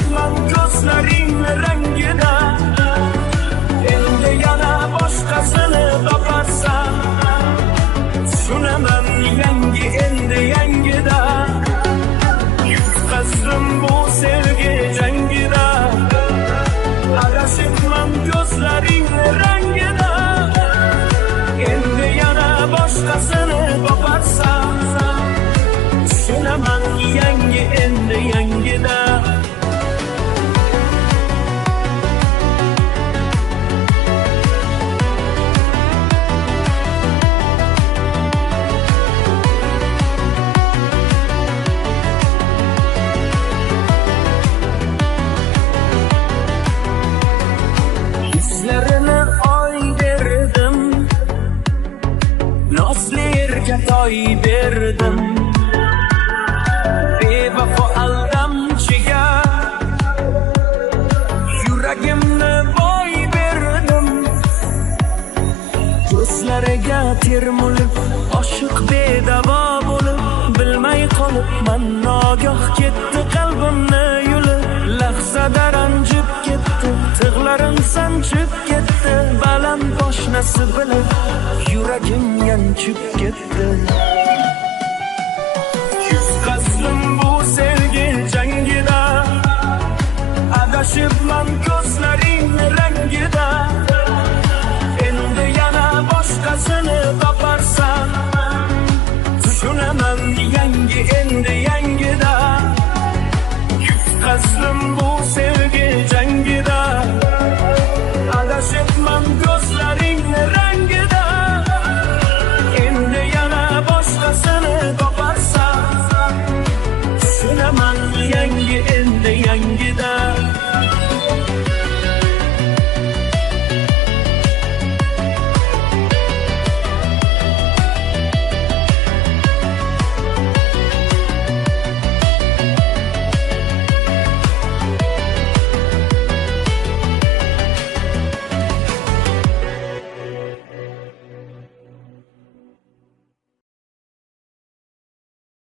Aşıqman ko'zlaring rangida, endi yana boshqasini toparsan. Tushunaman yangi endi yangida, yutqazdim bu sevgi jangida. Aşıqman ko'zlaring rangida, endi yana boshqasini toparsan. Tushunaman yangi endi yangida. Hislerini oy berdim, nazlı yerga toy berdim. Bevafo aldamchiga yuragimni boy berdim. Ko'zlariga termulib, oshiq bedavo bo'lib, bilmay qolibman nogoh ketdi qalbimni yulib. Lahzada ranjib ketdi, tig'larim sanchib ketdi. Baland poshnasi bilib, yuragim yanchib ketdi.